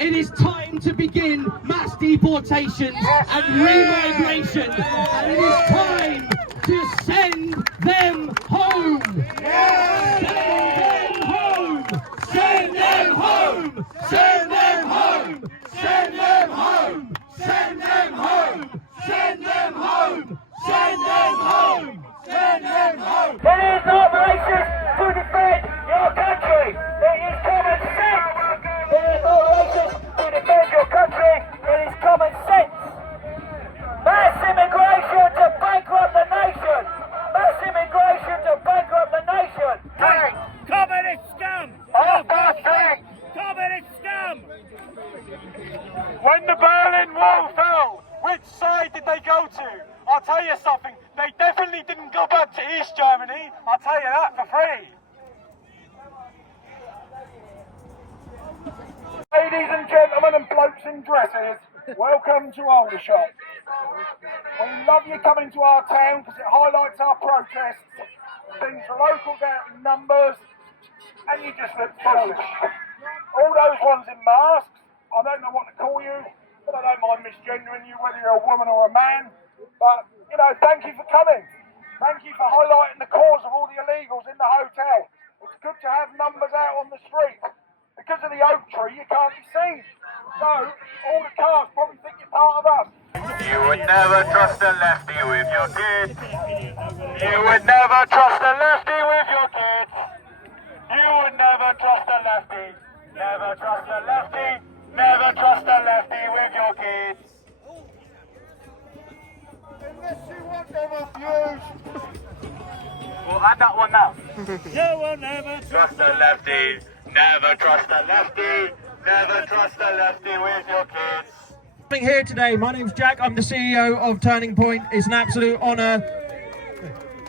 It is time to begin mass deportations and remigration, and it is time to send them home. Send them home. Send them home. Send them home. Send them home. Send them home. Send them home. Send them home. Send them home. It is not racist to defend your country. It is common sense. It is not racist to defend your country. It is common sense. Mass immigration to bankrupt the nation. Mass immigration to bankrupt the nation. Hey, communist scum. Communist scum. When the Berlin Wall fell, which side did they go to? I'll tell you something, they definitely didn't go back to East Germany, I'll tell you that for free. Ladies and gentlemen and blokes in dresses, welcome to Aldershot. We love you coming to our town because it highlights our protests, brings the locals out in numbers, and you just look foolish. All those ones in masks, I don't know what to call you, but I don't mind misgendering you whether you're a woman or a man. But, you know, thank you for coming. Thank you for highlighting the cause of all the illegals in the hotel. It's good to have numbers out on the street. Because of the oak tree, you can't be seen. So, all the cars probably think you're part of us. You would never trust a lefty with your kids. You would never trust a lefty with your kids. You would never trust a lefty. Never trust a lefty. Never trust a lefty with your kids. Unless you want them off views. We'll add that one now. You will never Trust a lefty. Never trust a lefty. Never trust a lefty with your kids. Being here today, my name's Jack. I'm the CEO of Turning Point. It's an absolute honour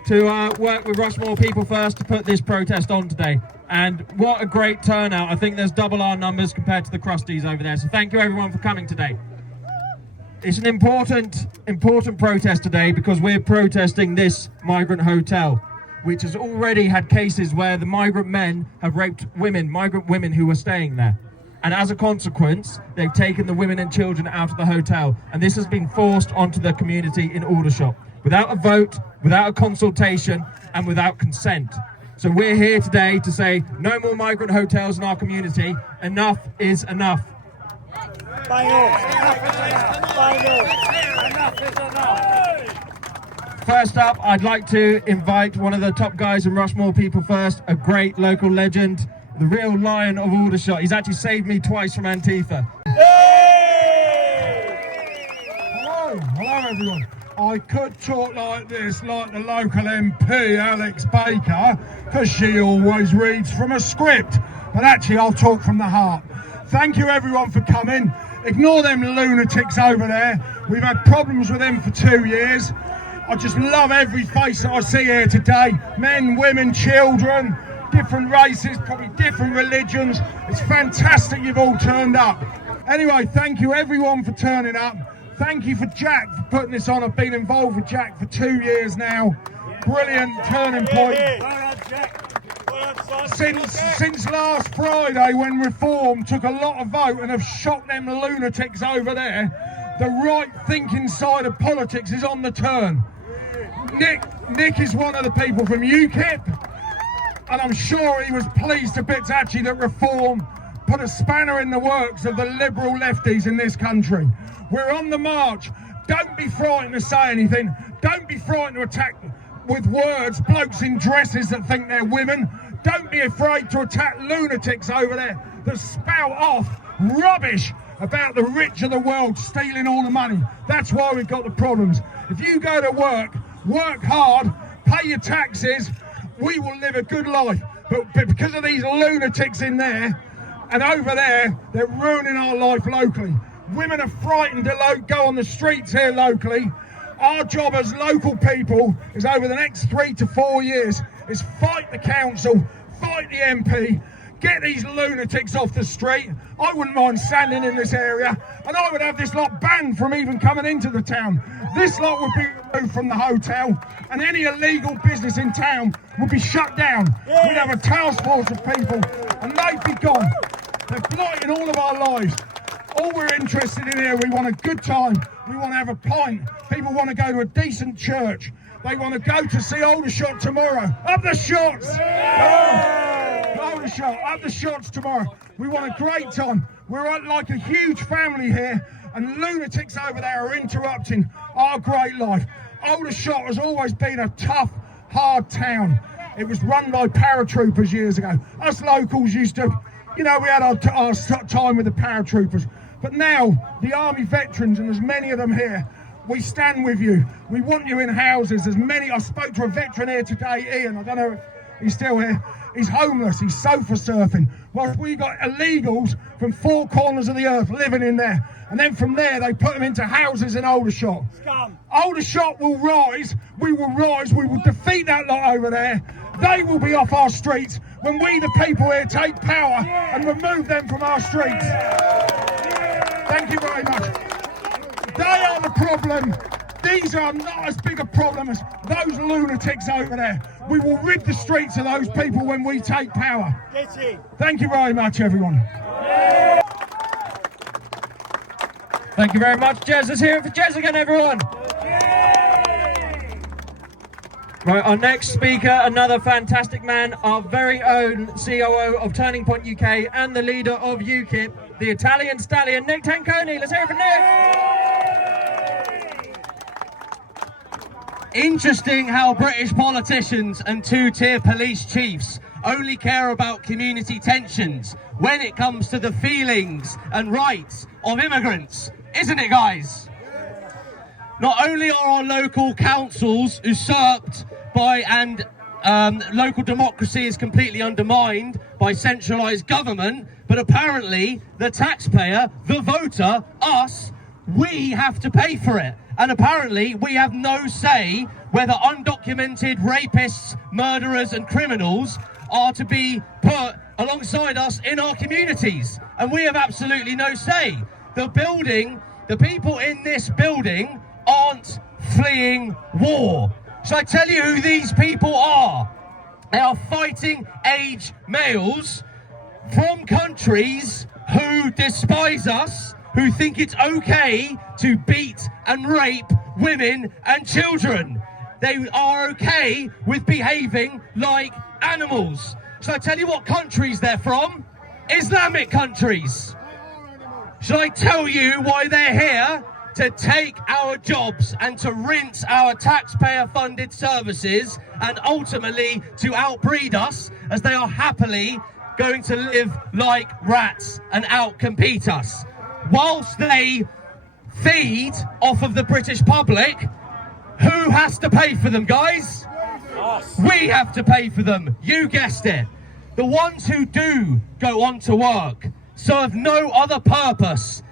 to work with Rushmoor People First to put this protest on today. And what a great turnout. I think there's double our numbers compared to the crusties over there. So thank you everyone for coming today. It's an important protest today because we're protesting this migrant hotel, which has already had cases where the migrant men have raped migrant women who were staying there. And as a consequence, they've taken the women and children out of the hotel. And this has been forced onto the community in Aldershot without a vote, without a consultation, and without consent. So we're here today to say no more migrant hotels in our community. Enough is enough. First up, I'd like to invite one of the top guys in Rushmoor People First, a great local legend, the real lion of Aldershot. He's actually saved me twice from Antifa. Hello everyone. I could talk like this, like the local MP, Alex Baker, because she always reads from a script. But actually, I'll talk from the heart. Thank you everyone for coming. Ignore them lunatics over there. We've had problems with them for 2 years. I just love every face that I see here today. Men, women, children, different races, probably different religions. It's fantastic you've all turned up. Anyway, thank you everyone for turning up. Thank you for Jack for putting this on. I've been involved with Jack for 2 years now. Brilliant turning point. Since last Friday, when Reform took a lot of vote and have shot them lunatics over there, the right thinking side of politics is on the turn. Nick is one of the people from UKIP, and I'm sure he was pleased to bits actually that Reform put a spanner in the works of the liberal lefties in this country. We're on the march. Don't be frightened to say anything. Don't be frightened to attack with words blokes in dresses that think they're women. Don't be afraid to attack lunatics over there that spout off rubbish about the rich of the world stealing all the money. That's why we've got the problems. If you go to work hard, pay your taxes, we will live a good life. But because of these lunatics in there and over there, they're ruining our life locally. Women are frightened to go on the streets here locally. Our job as local people is over the next 3 to 4 years is fight the council, fight the MP, get these lunatics off the street. I wouldn't mind standing in this area, and I would have this lot banned from even coming into the town. This lot would be removed from the hotel, and any illegal business in town would be shut down. We'd have a task force of people, and they'd be gone. They're blighting all of our lives. All we're interested in here, we want a good time, we want to have a pint, people want to go to a decent church, they want to go to see Aldershot tomorrow. Up the shots! Aldershot, up the shots tomorrow. We want a great time. We're like a huge family here, and lunatics over there are interrupting our great life. Aldershot has always been a tough, hard town. It was run by paratroopers years ago. Us locals used to, you know, we had our time with the paratroopers. But now, the army veterans, and there's many of them here, we stand with you. We want you in houses. There's many. I spoke to a veteran here today, Ian. I don't know if he's still here. He's homeless. He's sofa surfing. Whilst we got illegals from 4 corners of the earth living in there. And then from there, they put them into houses in Aldershot. Aldershot will rise. We will rise. We will defeat that lot over there. They will be off our streets when we, the people here, take power and remove them from our streets. Thank you very much. They are the problem. These are not as big a problem as those lunatics over there. We will rid the streets of those people when we take power. Thank you very much, everyone. Thank you very much, Jez. Let's hear it for Jez again, everyone. Right, our next speaker, another fantastic man, our very own COO of Turning Point UK and the leader of UKIP, the Italian stallion, Nick Tenconi. Let's hear it for Nick. Interesting how British politicians and two-tier police chiefs only care about community tensions when it comes to the feelings and rights of immigrants, isn't it, guys? Not only are our local councils usurped by and local democracy is completely undermined by centralised government, but apparently the taxpayer, the voter, us, we have to pay for it. And apparently we have no say whether undocumented rapists, murderers and criminals are to be put alongside us in our communities. And we have absolutely no say. The people in this building aren't fleeing war. Shall I tell you who these people are? They are fighting age males from countries who despise us, who think it's okay to beat and rape women and children. They are okay with behaving like animals. Shall I tell you what countries they're from? Islamic countries. Shall I tell you why they're here? To take our jobs and to rinse our taxpayer-funded services and ultimately to outbreed us, as they are happily going to live like rats and outcompete us. Whilst they feed off of the British public, who has to pay for them, guys? Us. We have to pay for them. You guessed it. The ones who do go on to work serve no other purpose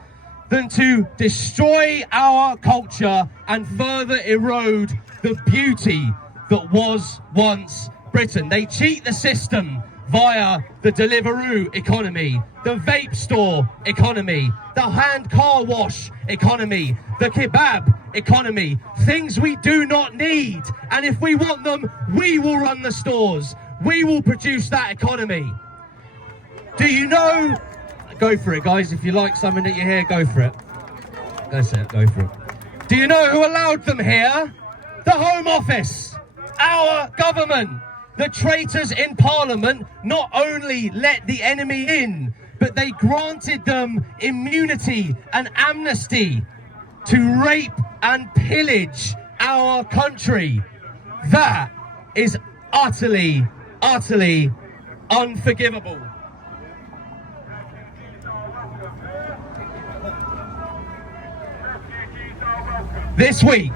than to destroy our culture and further erode the beauty that was once Britain. They cheat the system via the Deliveroo economy, the vape store economy, the hand car wash economy, the kebab economy, things we do not need. And if we want them, we will run the stores. We will produce that economy. Do you know? Go for it, guys. If you like something that you hear, go for it. That's it, go for it. Do you know who allowed them here? The Home Office, our government. The traitors in Parliament not only let the enemy in, but they granted them immunity and amnesty to rape and pillage our country. That is utterly, utterly unforgivable. This week,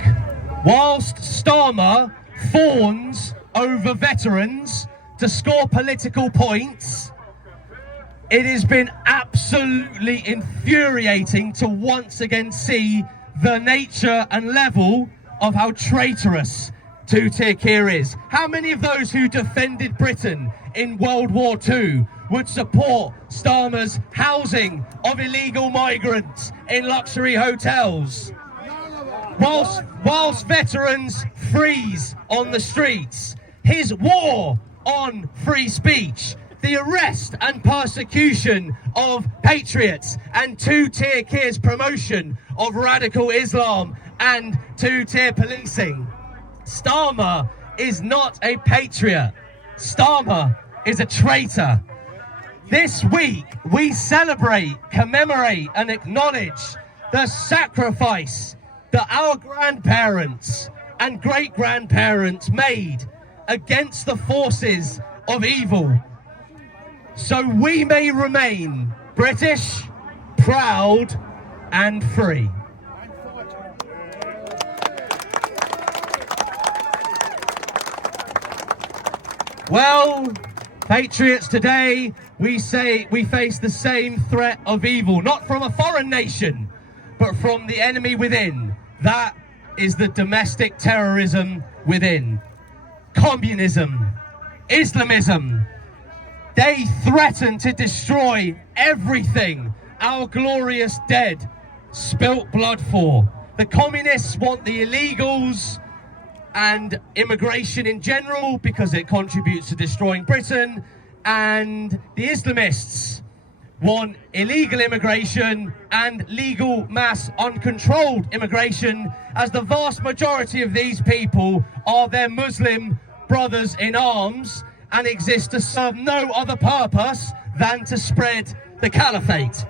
whilst Starmer fawns over veterans to score political points, it has been absolutely infuriating to once again see the nature and level of how traitorous two-tier care is. How many of those who defended Britain in World War II would support Starmer's housing of illegal migrants in luxury hotels? Whilst veterans freeze on the streets, his war on free speech, the arrest and persecution of patriots and two-tier kids promotion of radical Islam and two-tier policing. Starmer is not a patriot. Starmer is a traitor. This week, we celebrate, commemorate, and acknowledge the sacrifice that our grandparents and great-grandparents made against the forces of evil, so we may remain British, proud, and free. Well, patriots, today we say we face the same threat of evil, not from a foreign nation, but from the enemy within. That is the domestic terrorism within. Communism, Islamism. They threaten to destroy everything our glorious dead spilt blood for. The communists want the illegals and immigration in general because it contributes to destroying Britain, and the Islamists want illegal immigration and legal mass uncontrolled immigration, as the vast majority of these people are their Muslim brothers in arms and exist to serve no other purpose than to spread the caliphate.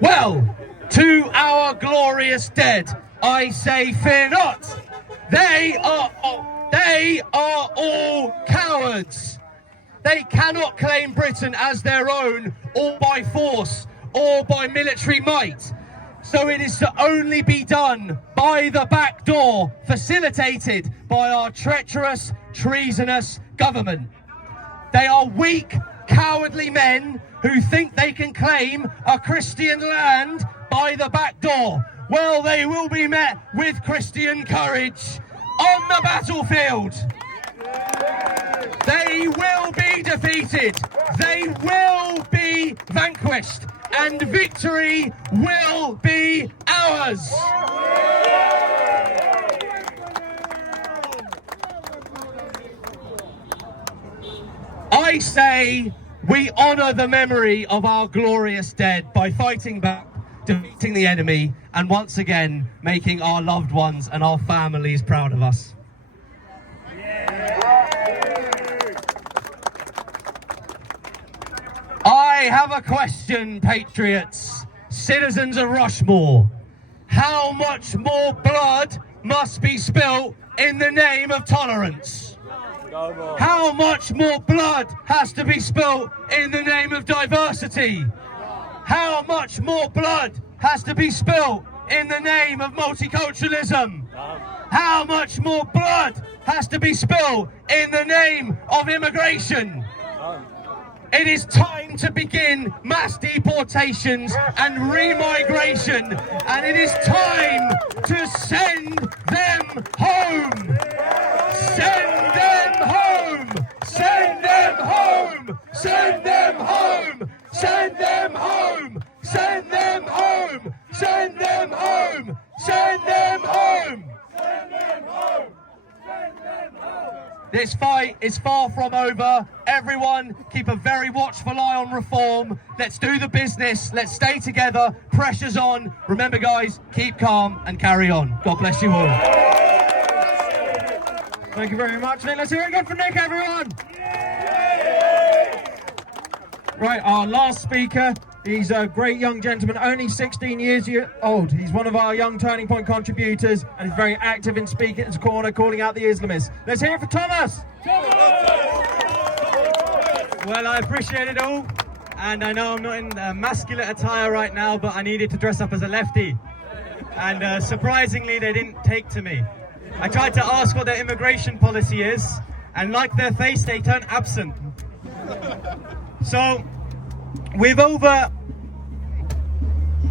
Well, to our glorious dead, I say fear not. They are all cowards. They cannot claim Britain as their own, or by force, or by military might. So it is to only be done by the back door, facilitated by our treacherous, treasonous government. They are weak, cowardly men who think they can claim a Christian land by the back door. Well, they will be met with Christian courage on the battlefield. They will be defeated. They will be vanquished. And victory will be ours. I say we honour the memory of our glorious dead by fighting back, defeating the enemy, and once again making our loved ones and our families proud of us. I have a question, patriots, citizens of Rushmoor. How much more blood must be spilt in the name of tolerance? How much more blood has to be spilt in the name of diversity? How much more blood has to be spilt in the name of multiculturalism? How much more blood has to be spilt in the name of immigration? It is time to begin mass deportations and remigration, and it is time to send them home. Send them home. Send them home. Send them home. Send them home. Send them home. Send them home. Send them home. Send them home. Send them home. This fight is far from over. Everyone, keep a very watchful eye on reform. Let's do the business. Let's stay together. Pressure's on. Remember, guys, keep calm and carry on. God bless you all. Thank you very much, Nick. Let's hear it again for Nick, everyone. Right, our last speaker. He's a great young gentleman, only 16 years old. He's one of our young Turning Point contributors, and he's very active in Speaker's Corner, calling out the Islamists. Let's hear it for Thomas! Well, I appreciate it all, and I know I'm not in masculine attire right now, but I needed to dress up as a lefty. And surprisingly, they didn't take to me. I tried to ask what their immigration policy is, and like their face, they turned absent. So, with over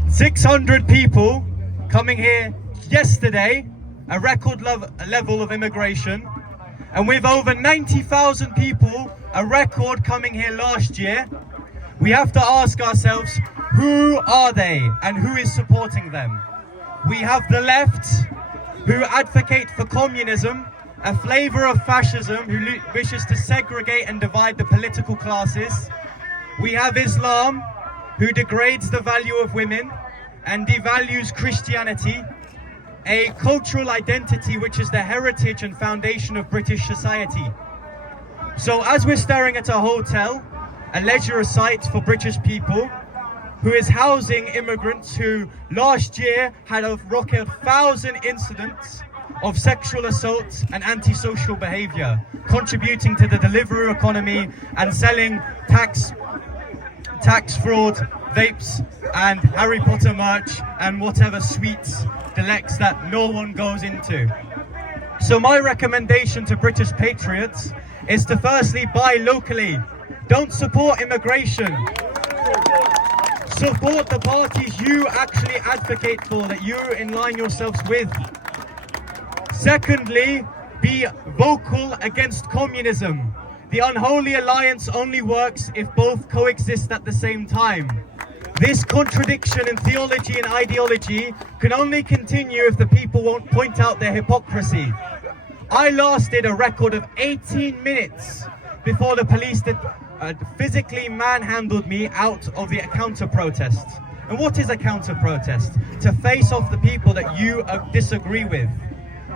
600 people coming here yesterday, a record level of immigration, and with over 90,000 people, a record coming here last year, we have to ask ourselves, who are they and who is supporting them? We have the left, who advocate for communism a flavour of fascism who wishes to segregate and divide the political classes. We have Islam, who degrades the value of women and devalues Christianity, a cultural identity which is the heritage and foundation of British society. So as we're staring at a hotel, a leisure site for British people, who is housing immigrants who last year had over 1,000 incidents of sexual assault and antisocial behaviour, contributing to the Deliveroo economy and selling tax fraud, vapes and Harry Potter merch and whatever sweets delects that no one goes into. So my recommendation to British patriots is to firstly buy locally. Don't support immigration. Support the parties you actually advocate for, that you align yourselves with. Secondly, be vocal against communism. The unholy alliance only works if both coexist at the same time. This contradiction in theology and ideology can only continue if the people won't point out their hypocrisy. I lasted a record of 18 minutes before the police physically manhandled me out of the counter-protest. And what is a counter-protest? To face off the people that you disagree with.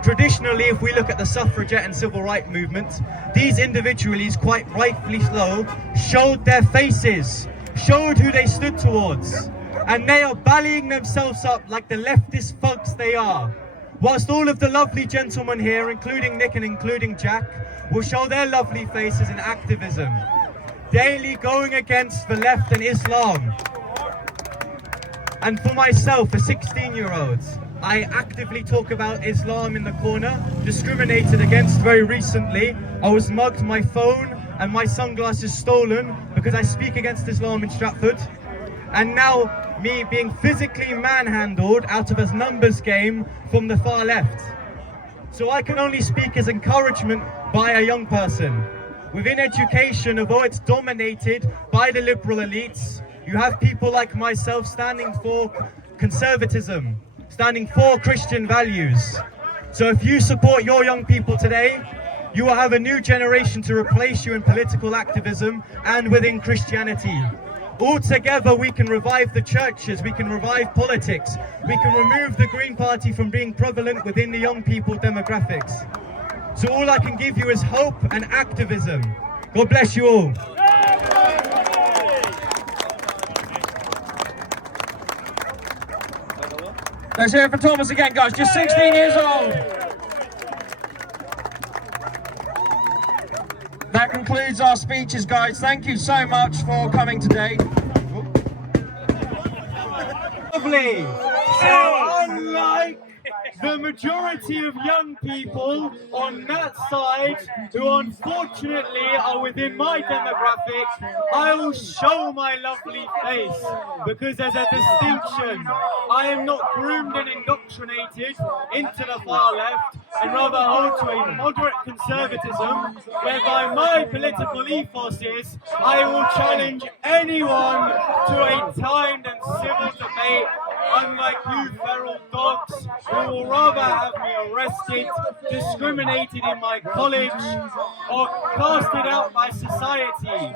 Traditionally, if we look at the suffragette and civil rights movement, these individuals, quite rightfully so, showed their faces, showed who they stood towards, and they are ballying themselves up like the leftist thugs they are. Whilst all of the lovely gentlemen here, including Nick and including Jack, will show their lovely faces in activism, daily going against the left and Islam. And for myself, a 16-year-old, I actively talk about Islam in the corner, discriminated against very recently. I was mugged, my phone and my sunglasses stolen because I speak against Islam in Stratford. And now me being physically manhandled out of a numbers game from the far left. So I can only speak as encouragement by a young person. Within education, although it's dominated by the liberal elites, you have people like myself standing for conservatism, standing for Christian values. So if you support your young people today, you will have a new generation to replace you in political activism and within Christianity. All together we can revive the churches, we can revive politics, we can remove the Green Party from being prevalent within the young people demographics. So all I can give you is hope and activism. God bless you all. Let's hear it for Thomas again, guys. Just 16 years old. That concludes our speeches, guys. Thank you so much for coming today. Lovely. So unlike the majority of young people on that side, who unfortunately are within my demographic, I will show my lovely face, because there's a distinction. I am not groomed and indoctrinated into the far left, and rather hold to a moderate conservatism, whereby my political ethos is, I will challenge anyone to a timed and civil debate, unlike you feral dogs who will rather have me arrested, discriminated in my college, or casted out by society.